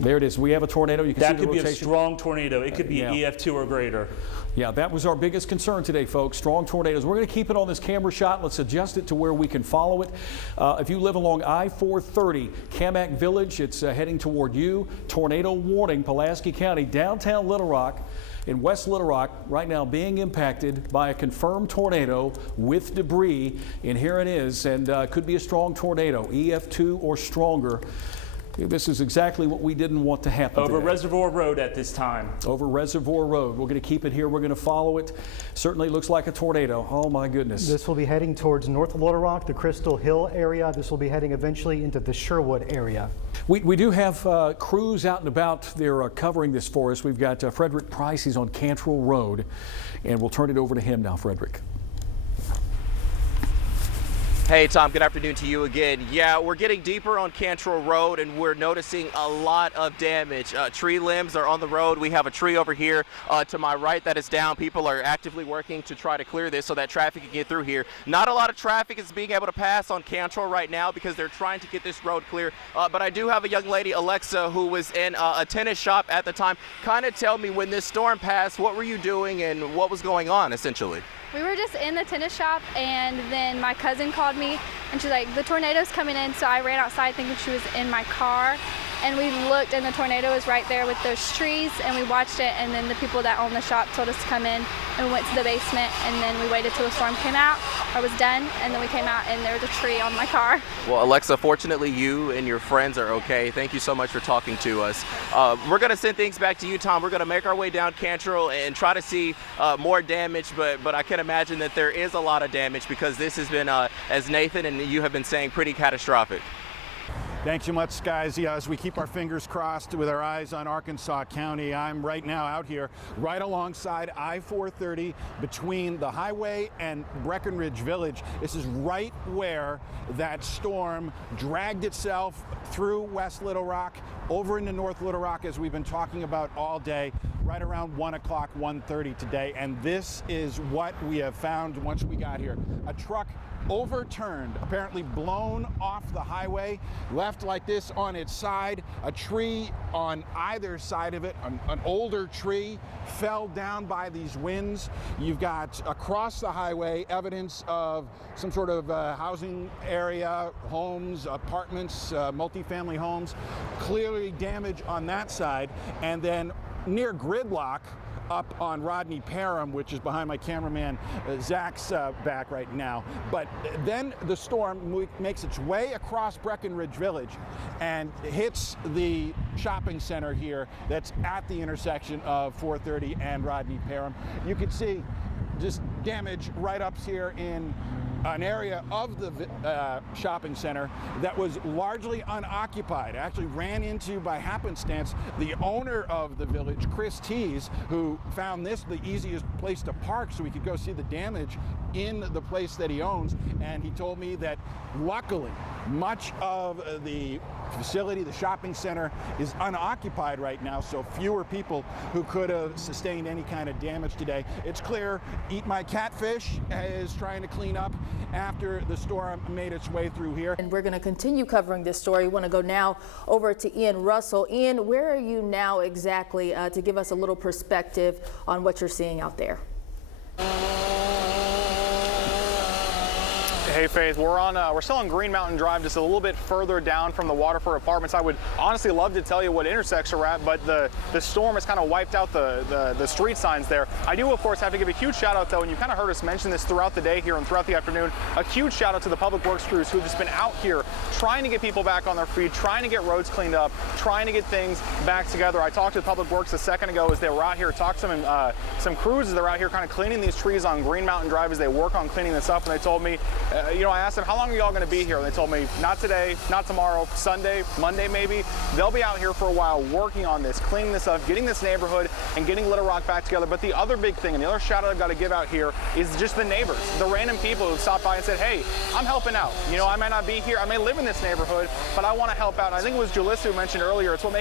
There it is. We have a tornado. You can see That the could be rotation. a strong tornado. It could be yeah. EF2 or greater. Yeah, that was our biggest concern today, folks. Strong tornadoes. We're going to keep it on this camera shot. Let's adjust it to where we can follow it. If you live along I-430, Camac Village, it's heading toward you. Tornado warning, Pulaski County, downtown Little Rock. In West Little Rock, right now being impacted by a confirmed tornado with debris. And here it is, and could be a strong tornado, EF2 or stronger. This is exactly what we didn't want to happen Over today. Reservoir Road at this time. Over Reservoir Road. We're going to keep it here. We're going to follow it. Certainly looks like a tornado. Oh, my goodness. This will be heading towards North Little Rock, the Crystal Hill area. This will be heading eventually into the Sherwood area. We do have crews out and about. They're covering this for us. We've got Frederick Price. He's on Cantrell Road, and we'll turn it over to him now, Frederick. Hey Tom, good afternoon to you again. Yeah, we're getting deeper on Cantrell Road and we're noticing a lot of damage. Tree limbs are on the road. We have a tree over here to my right that is down. People are actively working to try to clear this so that traffic can get through here. Not a lot of traffic is being able to pass on Cantrell right now because they're trying to get this road clear. But I do have a young lady, Alexa, who was in a tennis shop at the time. Kind of tell me, when this storm passed, what were you doing and what was going on essentially? We were just in the tennis shop, and then my cousin called me and she's like, the tornado's coming in. So I ran outside thinking she was in my car, and we looked and the tornado was right there with those trees, and we watched it, and then the people that own the shop told us to come in, and we went to the basement, and then we waited till the storm came out. I was done, and then we came out and there was a tree on my car. Well, Alexa, fortunately you and your friends are okay. Thank you so much for talking to us. We're going to send things back to you, Tom. We're going to make our way down Cantrell and try to see more damage, but I can imagine that there is a lot of damage because this has been, as Nathan and you have been saying, pretty catastrophic. Thanks so much, guys. Yeah, as we keep our fingers crossed with our eyes on Arkansas County, I'm right now out here right alongside I-430 between the highway and Breckenridge Village. This is right where that storm dragged itself through West Little Rock, over into North Little Rock, as we've been talking about all day, right around 1 o'clock, 1:30 today. And this is what we have found once we got here. A truck overturned, apparently blown off the highway, left like this on its side. A tree on either side of it, an older tree, fell down by these winds. You've got across the highway evidence of some sort of housing area, homes, apartments, multifamily homes. Clearly damage on that side. And then near Gridlock, up on Rodney Parham, which is behind my cameraman Zach's back right now. But then the storm makes its way across Breckenridge Village and hits the shopping center here that's at the intersection of 430 and Rodney Parham. You can see just damage right up here in an area of the shopping center that was largely unoccupied. Actually ran into, by happenstance, the owner of the village, Chris Tees, who found this the easiest place to park so he could go see the damage in the place that he owns. And he told me that luckily much of the facility, the shopping center, is unoccupied right now, so fewer people who could have sustained any kind of damage today. It's clear Eat My Catfish is trying to clean up after the storm made its way through here. And we're going to continue covering this story. We want to go now over to Ian Russell. Ian, where are you now exactly to give us a little perspective on what you're seeing out there? Hey Faith, we're still on Green Mountain Drive, just a little bit further down from the Waterford Apartments. I would honestly love to tell you what intersection we're at, but the storm has kind of wiped out the street signs there. I do, of course, have to give a huge shout out though, and you kind of heard us mention this throughout the day here and throughout the afternoon, a huge shout out to the public works crews who've just been out here trying to get people back on their feet, trying to get roads cleaned up, trying to get things back together. I talked to the public works a second ago as they were out here, talked to some crews as they're out here kind of cleaning these trees on Green Mountain Drive as they work on cleaning this up, and they told me, I asked them, how long are y'all going to be here? And they told me, not today, not tomorrow, Sunday, Monday maybe. They'll be out here for a while working on this, cleaning this up, getting this neighborhood and getting Little Rock back together. But the other big thing, and the other shout out I've got to give out here, is just the neighbors, the random people who stopped by and said, hey, I'm helping out. I might not be here, I may live in this neighborhood, but I want to help out. And I think it was Julissa who mentioned earlier, it's what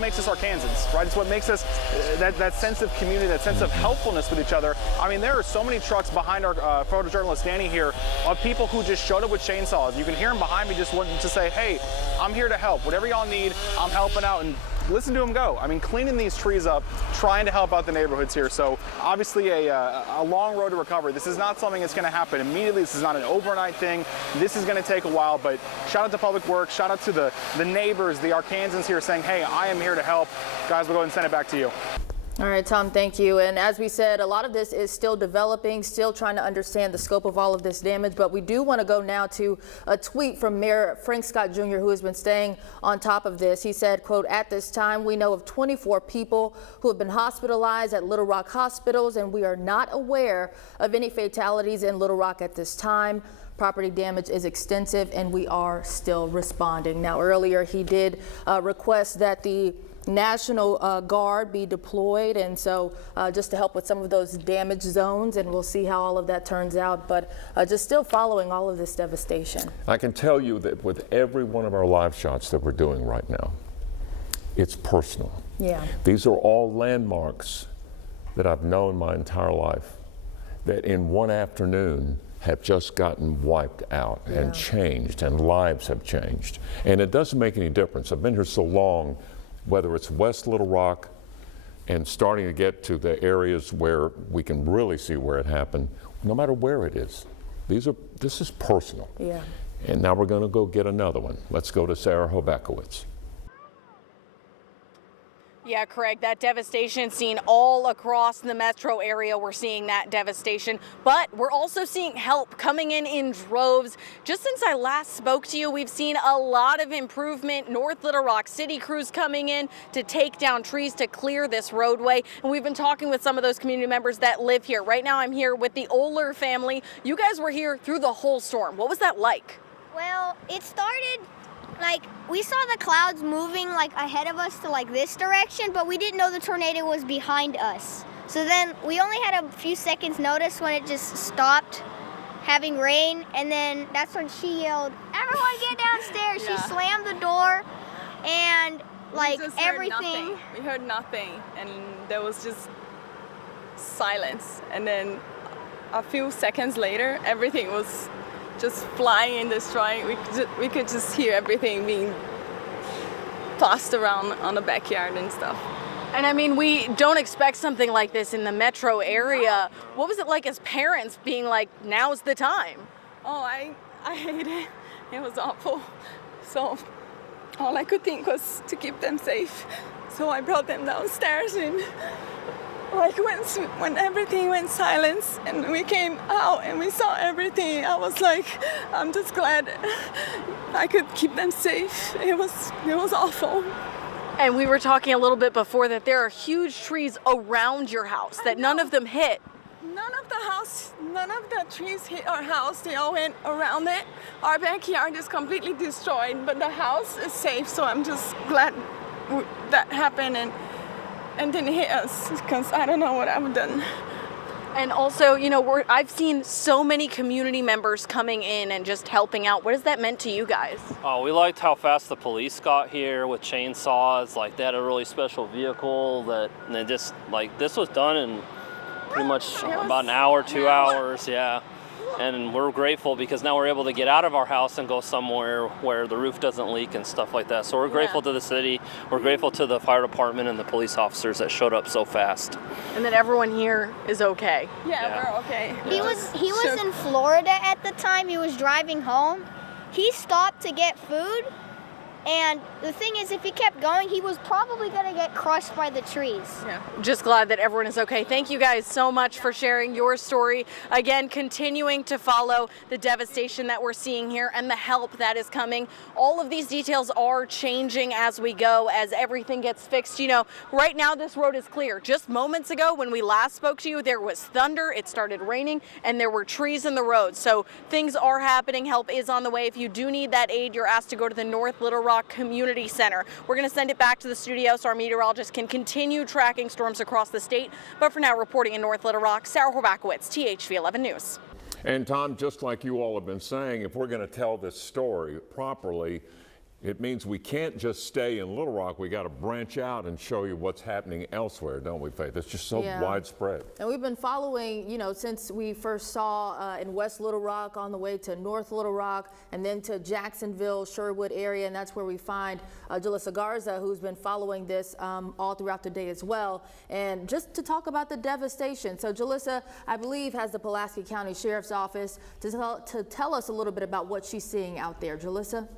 makes us Arkansans, right? It's what makes us that sense of community, that sense of helpfulness with each other. I mean, there are so many trucks behind our photojournalist Danny here of people who just showed up with chainsaws. You can hear them behind me just wanting to say, hey, I'm here to help. Whatever y'all need, I'm helping out. And listen to them go. I mean, cleaning these trees up, trying to help out the neighborhoods here. So obviously a long road to recovery. This is not something that's going to happen immediately. This is not an overnight thing. This is going to take a while, but shout out to Public Works, shout out to the neighbors, the Arkansans here saying, hey, I am here to help. Guys, we'll go ahead and send it back to you. All right, Tom, thank you. And as we said, a lot of this is still developing, still trying to understand the scope of all of this damage. But we do want to go now to a tweet from Mayor Frank Scott Jr., who has been staying on top of this. He said, quote, "At this time, we know of 24 people who have been hospitalized at Little Rock hospitals, and we are not aware of any fatalities in Little Rock at this time. Property damage is extensive, and we are still responding." Now, earlier he did request that the National Guard be deployed, and so just to help with some of those damaged zones, and we'll see how all of that turns out, but just still following all of this devastation. I can tell you that with every one of our live shots that we're doing right now, it's personal. Yeah. These are all landmarks that I've known my entire life that in one afternoon have just gotten wiped out and changed, and lives have changed. And it doesn't make any difference. I've been here so long, whether it's West Little Rock and starting to get to the areas where we can really see where it happened, no matter where it is. This is personal. Yeah. And now we're going to go get another one. Let's go to Sarah Hobakowitz. Yeah, Craig, that devastation seen all across the metro area. We're seeing that devastation, but we're also seeing help coming in droves. Just since I last spoke to you, we've seen a lot of improvement. North Little Rock City crews coming in to take down trees to clear this roadway. And we've been talking with some of those community members that live here. Right now I'm here with the Oler family. You guys were here through the whole storm. What was that like? Well, it started like we saw the clouds moving like ahead of us to like this direction, but we didn't know the tornado was behind us. So then we only had a few seconds notice when it just stopped having rain, and then that's when she yelled, "Everyone get downstairs." Yeah. She slammed the door and like we just everything. We heard nothing, and there was just silence. And then a few seconds later, everything was just flying and destroying. We could just hear everything being tossed around on the backyard and stuff. And I mean, we don't expect something like this in the metro area. What was it like as parents being like, now's the time? Oh, I hate it. It was awful. So all I could think was to keep them safe. So I brought them downstairs, and like when everything went silent and we came out and we saw everything, I was like, I'm just glad I could keep them safe. It was awful. And we were talking a little bit before that there are huge trees around your house that none of them hit. None of the trees hit our house. They all went around it. Our backyard is completely destroyed, but the house is safe. So I'm just glad that happened and didn't hit us, because I don't know what I would have done. And also, you know, I've seen so many community members coming in and just helping out. What has that meant to you guys? Oh, we liked how fast the police got here with chainsaws. Like, they had a really special vehicle that they just, like, this was done in pretty much about an hour, 2 hours, yeah. And we're grateful because now we're able to get out of our house and go somewhere where the roof doesn't leak and stuff like that. So we're grateful to the city. We're grateful to the fire department and the police officers that showed up so fast. And that everyone here is okay. Yeah, we're okay. He was in Florida at the time. He was driving home. He stopped to get food. And the thing is, if he kept going, he was probably going to get crushed by the trees. Yeah. Just glad that everyone is okay. Thank you guys so much for sharing your story. Again, continuing to follow the devastation that we're seeing here and the help that is coming. All of these details are changing as we go, as everything gets fixed. You know, right now this road is clear. Just moments ago when we last spoke to you, there was thunder, it started raining, and there were trees in the road. So things are happening. Help is on the way. If you do need that aid, you're asked to go to the North Little Rock Community Center. We're going to send it back to the studio so our meteorologists can continue tracking storms across the state. But for now, reporting in North Little Rock, Sarah Hobakowitz, THV 11 News. And Tom, just like you all have been saying, if we're going to tell this story properly, it means we can't just stay in Little Rock. We got to branch out and show you what's happening elsewhere, don't we, Faith? It's just so widespread. And we've been following, you know, since we first saw in West Little Rock on the way to North Little Rock and then to Jacksonville, Sherwood area. And that's where we find Jalissa Garza, who's been following this all throughout the day as well. And just to talk about the devastation. So Jalissa, I believe, has the Pulaski County Sheriff's Office to tell us a little bit about what she's seeing out there. Jalissa?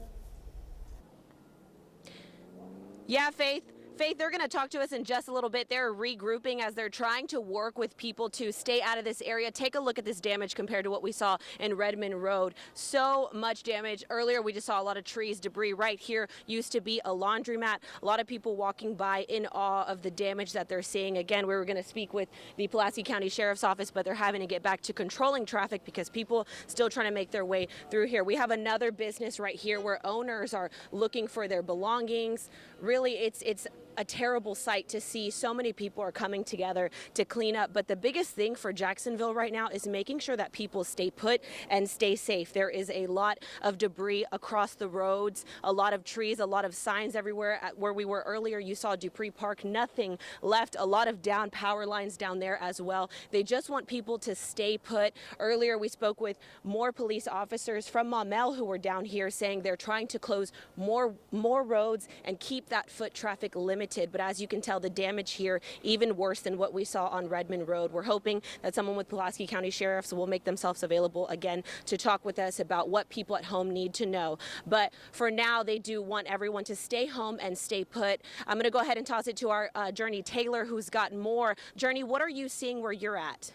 Yeah, Faith, they're going to talk to us in just a little bit. They're regrouping as they're trying to work with people to stay out of this area. Take a look at this damage compared to what we saw in Redmond Road. So much damage. Earlier, we just saw a lot of trees, debris. Right here used to be a laundromat. A lot of people walking by in awe of the damage that they're seeing. Again, we were going to speak with the Pulaski County Sheriff's Office, but they're having to get back to controlling traffic because people still trying to make their way through here. We have another business right here where owners are looking for their belongings. Really, it's a terrible sight to see. So many people are coming together to clean up. But the biggest thing for Jacksonville right now is making sure that people stay put and stay safe. There is a lot of debris across the roads, a lot of trees, a lot of signs everywhere. Where we were earlier, you saw Dupree Park, nothing left, a lot of down power lines down there as well. They just want people to stay put. Earlier, we spoke with more police officers from Maumelle who were down here saying they're trying to close more roads and keep that foot traffic limited. But as you can tell, the damage here even worse than what we saw on Redmond Road. We're hoping that someone with Pulaski County Sheriffs will make themselves available again to talk with us about what people at home need to know. But for now, they do want everyone to stay home and stay put. I'm going to go ahead and toss it to our Journey Taylor, who's got more. Journey, what are you seeing where you're at?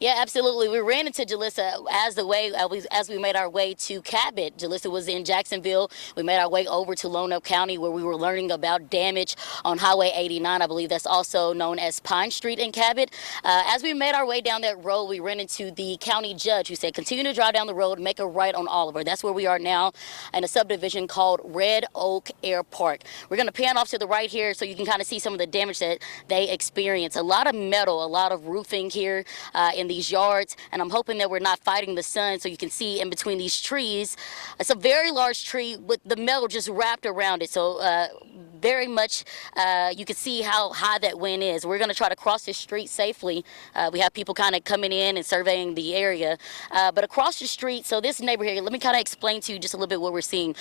Yeah, absolutely. We ran into Jalissa as we made our way to Cabot. Jalissa was in Jacksonville. We made our way over to Lonoke County where we were learning about damage on Highway 89. I believe that's also known as Pine Street in Cabot. As we made our way down that road, we ran into the county judge who said, continue to drive down the road, make a right on Oliver. That's where we are now in a subdivision called Red Oak Air Park. We're going to pan off to the right here so you can kind of see some of the damage that they experience. A lot of metal, a lot of roofing here in these yards, and I'm hoping that we're not fighting the sun, so you can see in between these trees. It's a very large tree with the metal just wrapped around it, so very much you can see how high that wind is. We're going to try to cross this street safely. We have people kind of coming in and surveying the area, but across the street, so this neighborhood here, let me kind of explain to you just a little bit what we're seeing.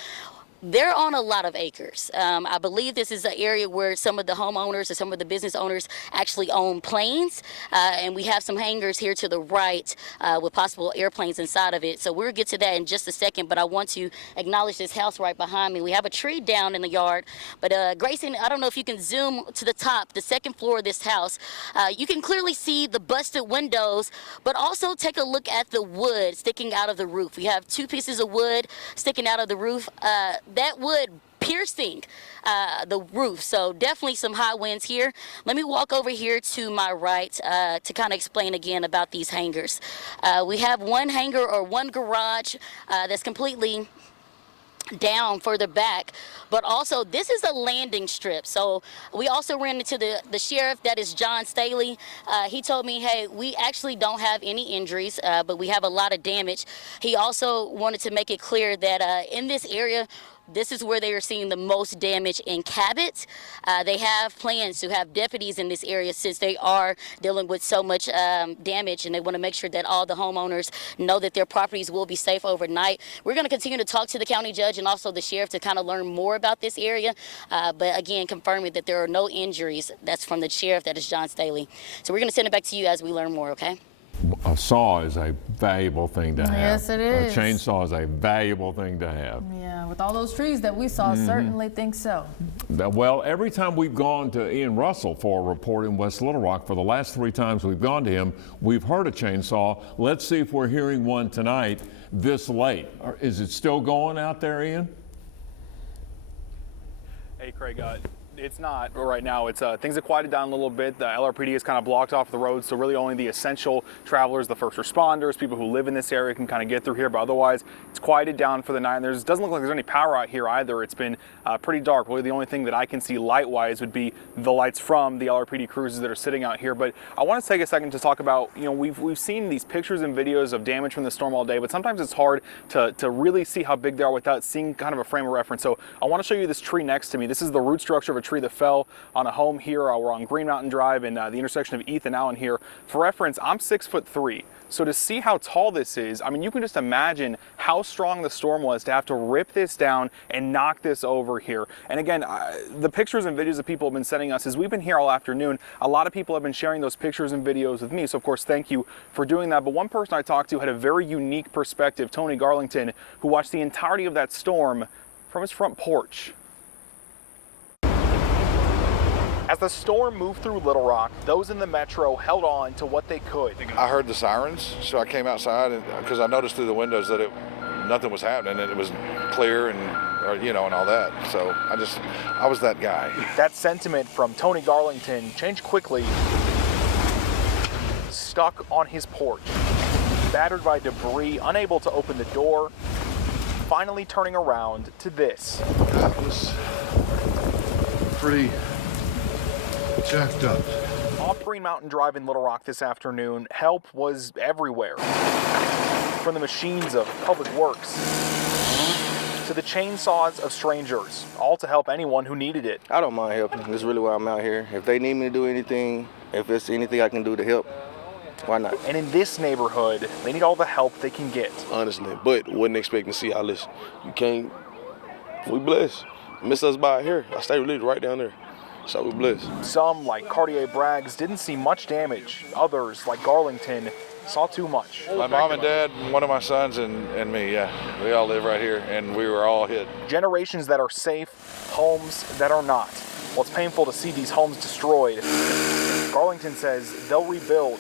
They're on a lot of acres. I believe this is an area where some of the homeowners or some of the business owners actually own planes, and we have some hangars here to the right with possible airplanes inside of it. So we'll get to that in just a second, but I want to acknowledge this house right behind me. We have a tree down in the yard, but Grayson, I don't know if you can zoom to the top, the second floor of this house. You can clearly see the busted windows, but also take a look at the wood sticking out of the roof. We have two pieces of wood sticking out of the roof. That wood piercing the roof, so definitely some high winds here. Let me walk over here to my right to kind of explain again about these hangars. We have one hangar or one garage that's completely down further back, but also this is a landing strip. So we also ran into the sheriff, that is John Staley. He told me, hey, we actually don't have any injuries, but we have a lot of damage. He also wanted to make it clear that in this area, this is where they are seeing the most damage in Cabot. They have plans to have deputies in this area since they are dealing with so much damage, and they want to make sure that all the homeowners know that their properties will be safe overnight. We're going to continue to talk to the county judge and also the sheriff to kind of learn more about this area, but again, confirming that there are no injuries. That's from the sheriff, that is John Staley. So we're going to send it back to you as we learn more, okay? A saw is a valuable thing to have. Yes, it is. A chainsaw is a valuable thing to have. Yeah, with all those trees that we saw, certainly think so. Well, every time we've gone to Ian Russell for a report in West Little Rock, for the last 3 times we've gone to him, we've heard a chainsaw. Let's see if we're hearing one tonight this late. Is it still going out there, Ian? Hey, Craig, it's not right now. It's things have quieted down a little bit. The LRPD is kind of blocked off the road, so really only the essential travelers, the first responders, people who live in this area can kind of get through here. But otherwise, it's quieted down for the night. And doesn't look like there's any power out here either. It's been pretty dark. Really, the only thing that I can see light-wise would be the lights from the LRPD cruisers that are sitting out here. But I want to take a second to talk about, we've seen these pictures and videos of damage from the storm all day, but sometimes it's hard to really see how big they are without seeing kind of a frame of reference. So I want to show you this tree next to me. This is the root structure of a tree that fell on a home here. We're on Green Mountain Drive in the intersection of 8th and Allen here. For reference, I'm 6'3". So to see how tall this is, I mean, you can just imagine how strong the storm was to have to rip this down and knock this over here. And again, the pictures and videos that people have been sending us, as we've been here all afternoon, a lot of people have been sharing those pictures and videos with me. So of course, thank you for doing that. But one person I talked to had a very unique perspective, Tony Garlington, who watched the entirety of that storm from his front porch. As the storm moved through Little Rock, those in the metro held on to what they could. I heard the sirens, so I came outside because I noticed through the windows that nothing was happening and it was clear and all that. So I was that guy. That sentiment from Tony Garlington changed quickly. Stuck on his porch, battered by debris, unable to open the door, finally turning around to this. That was pretty jacked up. Off Green Mountain Drive in Little Rock this afternoon, help was everywhere. From the machines of Public Works to the chainsaws of strangers, all to help anyone who needed it. I don't mind helping. That's really why I'm out here. If they need me to do anything, if there's anything I can do to help, why not? And in this neighborhood, they need all the help they can get. Honestly, but wasn't expecting to see all this. We blessed. Miss us by here. I stay relieved right down there. So we blessed. Some, like Cartier Braggs, didn't see much damage. Others, like Garlington, saw too much. My mom and dad, one of my sons, and me, yeah. We all live right here, and we were all hit. Generations that are safe, homes that are not. Well, it's painful to see these homes destroyed. Garlington says they'll rebuild.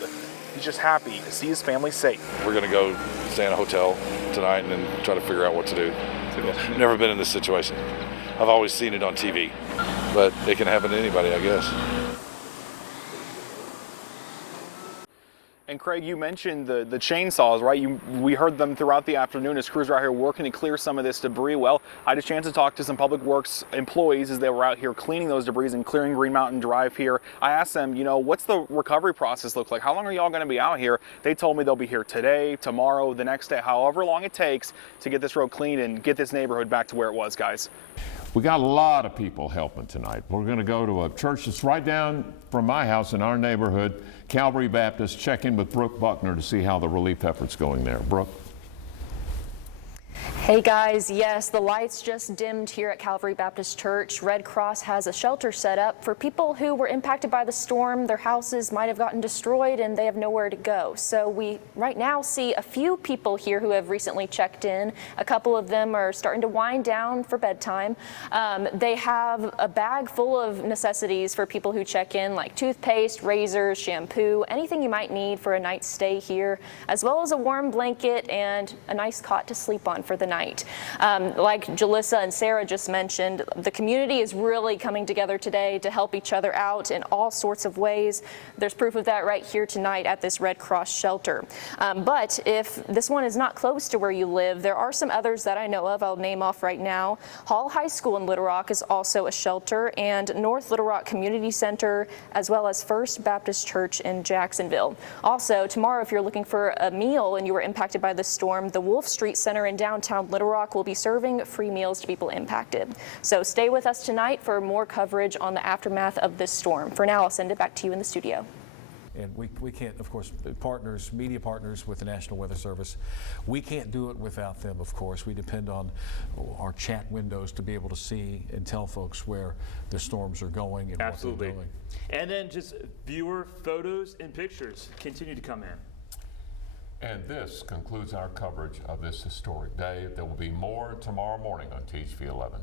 He's just happy to see his family safe. We're going to go stay in a hotel tonight and then try to figure out what to do. Never been in this situation. I've always seen it on TV, but it can happen to anybody, I guess. And Craig, you mentioned the chainsaws, right? We heard them throughout the afternoon as crews were out here working to clear some of this debris. Well, I had a chance to talk to some Public Works employees as they were out here cleaning those debris and clearing Green Mountain Drive here. I asked them, what's the recovery process look like? How long are y'all going to be out here? They told me they'll be here today, tomorrow, the next day, however long it takes to get this road clean and get this neighborhood back to where it was, guys. We got a lot of people helping tonight. We're going to go to a church that's right down from my house in our neighborhood, Calvary Baptist. Check in with Brooke Buckner to see how the relief effort's going there. Brooke? Hey guys, yes, the lights just dimmed here at Calvary Baptist Church. Red Cross has a shelter set up for people who were impacted by the storm. Their houses might have gotten destroyed and they have nowhere to go. So we right now see a few people here who have recently checked in. A couple of them are starting to wind down for bedtime. They have a bag full of necessities for people who check in, like toothpaste, razors, shampoo, anything you might need for a night's stay here, as well as a warm blanket and a nice cot to sleep on for the night. Like Jalissa and Sarah just mentioned, the community is really coming together today to help each other out in all sorts of ways. There's proof of that right here tonight at this Red Cross shelter. But if this one is not close to where you live, there are some others that I know of. I'll name off right now. Hall High School in Little Rock is also a shelter, and North Little Rock Community Center, as well as First Baptist Church in Jacksonville. Also, tomorrow, if you're looking for a meal and you were impacted by the storm, the Wolf Street Center in downtown Little Rock will be serving free meals to people impacted. So stay with us tonight for more coverage on the aftermath of this storm. For now, I'll send it back to you in the studio. And we can't, of course, media partners with the National Weather Service, we can't do it without them, of course. We depend on our chat windows to be able to see and tell folks where the storms are going and what they're doing. And then just viewer photos and pictures continue to come in. And this concludes our coverage of this historic day. There will be more tomorrow morning on THV 11.